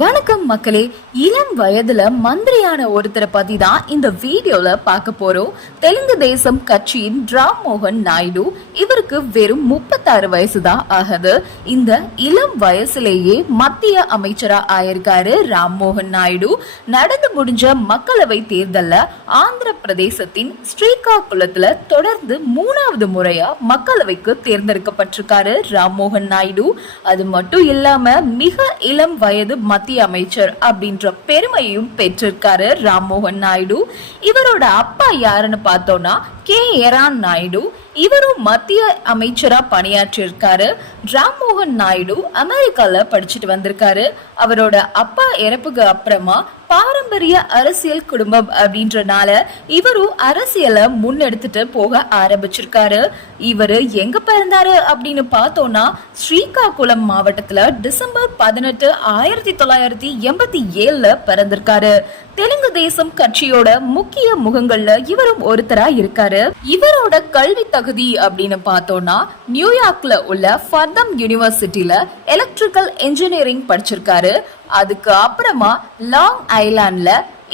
வணக்கம் மக்களே இளம் வயதுல மந்திரியான ஒருத்தரை பத்தி தான் இந்த வீடியோல பார்க்க போறோம். தெலுங்கு தேசம் கட்சியின் ராம் மோகன் நாயுடு இவருக்கு வெறும் முப்பத்தாறு வயசு தான் ஆகுது. இந்த இளம் வயசுலேயே மத்திய அமைச்சரா ஆயிருக்காரு ராம் மோகன் நாயுடு. நடந்து முடிஞ்ச மக்களவை தேர்தல்ல ஆந்திர பிரதேசத்தின் ஸ்ரீகாகுளத்துல தொடர்ந்து மூணாவது முறையா மக்களவைக்கு தேர்ந்தெடுக்கப்பட்டிருக்காரு ராம் மோகன் நாயுடு. அது மட்டும் இல்லாம மிக இளம் வயது மத்திய அமைச்சர் அப்படின்ற பெருமையும் பெற்றிருக்காரு ராம்மோகன் நாயுடு. இவரோட அப்பா யாருன்னு பார்த்தோம்னா கே. எரான் நாயுடு இவரும் மத்திய அமைச்சரா பணியாற்றியிருக்காரு. ராம்மோகன் நாயுடு அமெரிக்கால படிச்சுட்டு வந்திருக்காரு. அவரோட அப்பா இறப்புக்கு அப்புறமா பாரம்பரிய அரசியல் குடும்பம் அப்படின்றனால இவரும் அரசியல முன்னெடுத்துட்டு போக ஆரம்பிச்சிருக்காரு. இவரு எங்க பிறந்தாரு அப்படின்னு பார்த்தோம்னா ஸ்ரீகாகுளம் மாவட்டத்துல டிசம்பர் பதினெட்டு ஆயிரத்தி தொள்ளாயிரத்தி எண்பத்தி ஏழுல பிறந்திருக்காரு. தெலுங்கு தேசம் கட்சியோட முக்கிய முகங்கள்ல இவரும் ஒருத்தரா இருக்காரு. இவரோட கல்வி தகுதி அப்படின்னு பார்த்தோம்னா நியூயார்க்ல உள்ள ஃபர்தம் யூனிவர்சிட்டியில எலக்ட்ரிக்கல் இன்ஜினியரிங் படிச்சிருக்காரு. அதுக்கு அப்புறமா லாங் ஐலாண்ட்ல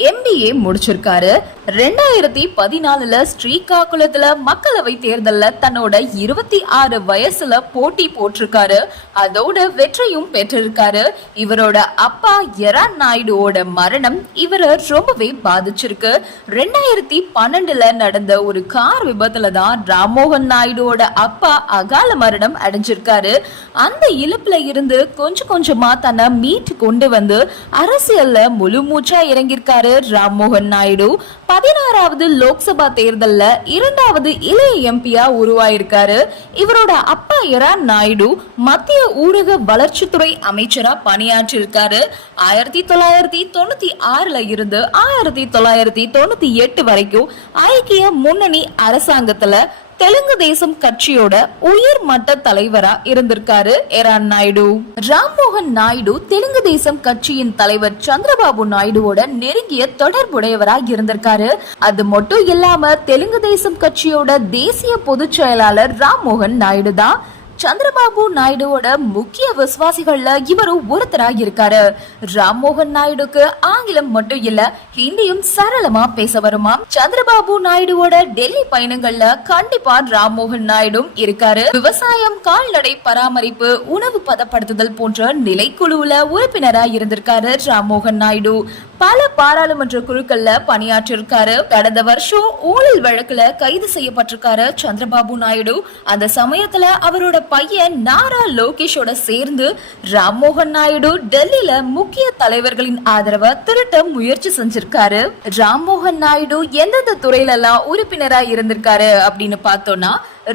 எம்பிஏ முடிச்சிருக்காரு. ரெண்டாயிரத்தி பதினாலுல ஸ்ரீகாகுளத்துல மக்களவை தேர்தல்ல தன்னோட இருபத்தி ஆறு வயசுல போட்டி போட்டிருக்காரு. அதோட வெற்றியும் பெற்றிருக்காரு. இவரோட அப்பா எரான் நாயுடுவோட மரணம் இவரை ரொம்பவே பாதிச்சிருக்கு. ரெண்டாயிரத்தி பன்னெண்டுல நடந்த ஒரு கார் விபத்துல தான் ராம்மோகன் நாயுடுவோட அப்பா அகால மரணம் அடைஞ்சிருக்காரு. அந்த இழப்புல இருந்து கொஞ்சம் கொஞ்சமா தன்னை மீட்டு கொண்டு வந்து அரசியல்ல முழு மூச்சா இறங்கியிருக்காரு. ராம்மோகன் நாயுடு பதினாறாவது லோக்சபா தேர்தல்ல இரண்டாவது இளைய எம்பியா உருவாயிருக்காரு. இவரோட அப்பா எரான் நாயுடு மத்திய ஊரக வளர்ச்சித்துறை அமைச்சரா பணியாற்றிருக்காரு. ஆயிரத்தி தொள்ளாயிரத்தி தொண்ணூத்தி ஆறுல இருந்து ஆயிரத்தி தொள்ளாயிரத்தி தொண்ணூத்தி எட்டு வரைக்கும் ஐக்கிய முன்னணி அரசாங்கத்துல தெலுங்கு தேசம் கட்சியோட உயர் மட்ட தலைவரா இருந்திருக்காரு எரான் நாயுடு. ராம்மோகன் நாயுடு தெலுங்கு தேசம் கட்சியின் தலைவர் சந்திரபாபு நாயுடுவோட நெருங்கிய தொடர்புடையவரா இருந்திருக்காரு. அது மட்டும் இல்லாம தெலுங்கு தேசம் கட்சியோட தேசிய பொதுச் செயலாளர் ராம்மோகன் நாயுடு தான் சந்திரபாபு நாயுடுவோட முக்கிய விசுவாசிகள்ல இவரும் ஒருத்தரா இருக்காரு ராம்மோகன் நாயுடுக்கு ஆங்கிலம் மட்டும் இல்ல ஹிந்தியும் சரளமா பேச வருமா? சந்திரபாபு நாயுடுவோட டெல்லி பயணங்கள்ல கண்டிப்பா ராம்மோகன் நாயுடும் இருக்காரு. விவசாயம் கால்நடை பராமரிப்பு உணவு பதப்படுத்துதல் போன்ற நிலைக்குழுவுல உறுப்பினரா இருந்திருக்காரு ராம்மோகன் நாயுடு. பல பாராளுமன்ற குழுக்கள்ல பணியாற்றிருக்காரு. கடந்த வருஷம் ஊழல் வழக்குல கைது செய்யப்பட்டிருக்காரு சந்திரபாபு நாயுடு. அந்த சமயத்துல அவரோட பையன் நாரா லோகேஷோட சேர்ந்து ராம்மோகன் நாயுடு டெல்லியில முக்கிய தலைவர்களின் ஆதரவை திருட்ட முயற்சி செஞ்சிருக்காரு. ராம்மோகன் நாயுடு எந்தெந்த துறையில எல்லாம் உறுப்பினரா இருந்திருக்காரு அப்படின்னு பார்த்தோம்னா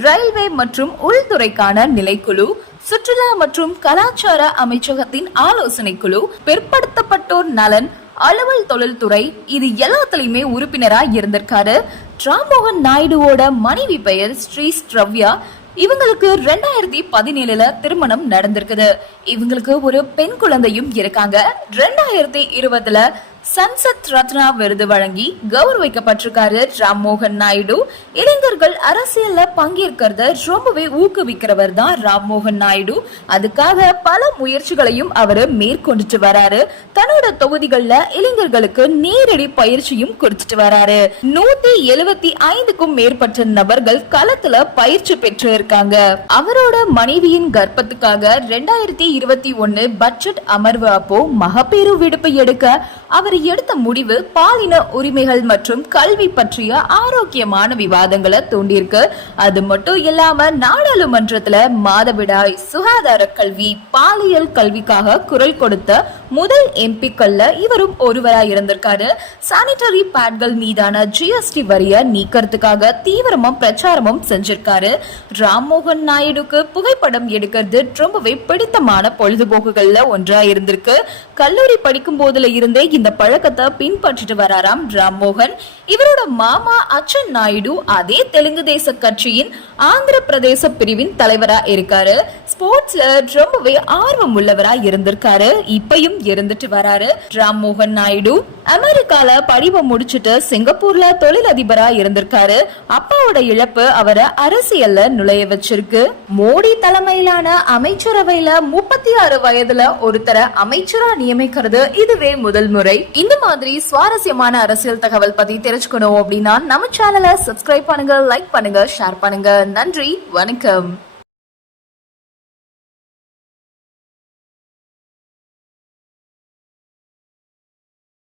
ரயில்வே மற்றும் உள்துறைக்கான நிலைக்குழு சுற்றுலா மற்றும் கலாச்சார அமைச்சகத்தின் ஆலோசனை குழு பிற்படுத்தப்பட்டோர் நலன் அலுவல் தொழில்துறை இது எல்லாத்துலயுமே உறுப்பினரா இருந்திருக்காரு. ராம்மோகன் நாயுடுவோட மனைவி பெயர் ஸ்ரீ ஸ்ரவ்யா. இவங்களுக்கு ரெண்டாயிரத்தி பதினேழுல திருமணம் நடந்திருக்குது. இவங்களுக்கு ஒரு பெண் குழந்தையும் இருக்காங்க. ரெண்டாயிரத்தி இருபதுல சன்சத் ரத்னா விருது வழங்கி கௌரவிக்கப்பட்டிருக்காரு ராம்மோகன் நாயுடு. இளைஞர்கள் அரசியல்ல பங்கேற்கிறத ரொம்பவே ஊக்குவிக்கிறவர் தான் ராம்மோகன் நாயுடு. அதுக்காக பல முயற்சிகளையும் அவர் மேற்கொண்டுட்டு வராரு. தன்னோட தொகுதிகள்ல இளைஞர்களுக்கு நேரடி பயிற்சியும் கொடுத்துட்டு வராரு. நூத்தி எழுபத்தி ஐந்துக்கும் மேற்பட்ட நபர்கள் களத்துல பயிற்சி பெற்று இருக்காங்க அவரோட மனைவியின் கர்ப்பத்துக்காக ரெண்டாயிரத்தி இருபத்தி ஒன்னு பட்ஜெட் அமர்வு அப்போ மகப்பேறு விடுப்பு எடுக்க அவர் எடுத்த முடிவு பாலின உரிமைகள் மற்றும் கல்வி பற்றிய ஆரோக்கியமான விவாதங்களை தூண்டியிருக்கு. அது மட்டும் இல்லாம நாடாளுமன்றத்துல மாதவிடாய் சுகாதார கல்வி பாலியல் கல்விக்காக குரல் கொடுத்த முதல் எம்பிக்கள்ல இவரும் ஒருவராக இருந்திருக்காரு. சானிட்டரி பேட்கள் மீதான ஜிஎஸ்டி வரியை நீக்கிறதுக்காக தீவிரமும் பிரச்சாரமும் செஞ்சிருக்காரு. ராம்மோகன் நாயுடுக்கு புகைப்படம் எடுக்கிறது ரொம்பவே பிடித்தமான பொழுதுபோக்குகள்ல ஒன்றா இருந்திருக்கு. கல்லூரி படிக்கும் போதுல இருந்தே இந்த பழக்கத்தை பின்பற்றிட்டு வராராம் ராம்மோகன். இவரோட மாமா அச்சன் நாயுடு அதே தெலுங்கு தேச கட்சியின் ஆந்திர பிரதேச பிரிவின் தலைவரா இருக்காரு. ஸ்போர்ட்ஸ்ல ரொம்பவே ஆர்வம் உள்ளவரா இருந்திருக்காரு. இப்பயும் இருந்துட்டு வராரு. ராம் மோகன் நாயுடு. அமெரிக்கால படிப்பை முடிச்சிட்டு சிங்கப்பூர்ல தொழிலதிபரா இருந்திருக்காரு. அப்பாவோட இழப்பு அவரை அரசியல்ல நுழைய வச்சிருக்கு. மோடி தலைமையிலான அமைச்சரவையில முப்பத்தி ஆறு வயதுல ஒருத்தரை அமைச்சரா நியமிக்கிறது இதுவே முதல் முறை. இந்த மாதிரி சுவாரஸ்யமான அரசியல் தகவல் பத்தி தெரிஞ்சுக்கணும் அப்படின்னா நம்ம சேனலை சப்ஸ்கிரைப் பண்ணுங்க லைக் பண்ணுங்க ஷேர் பண்ணுங்க. நன்றி வணக்கம்.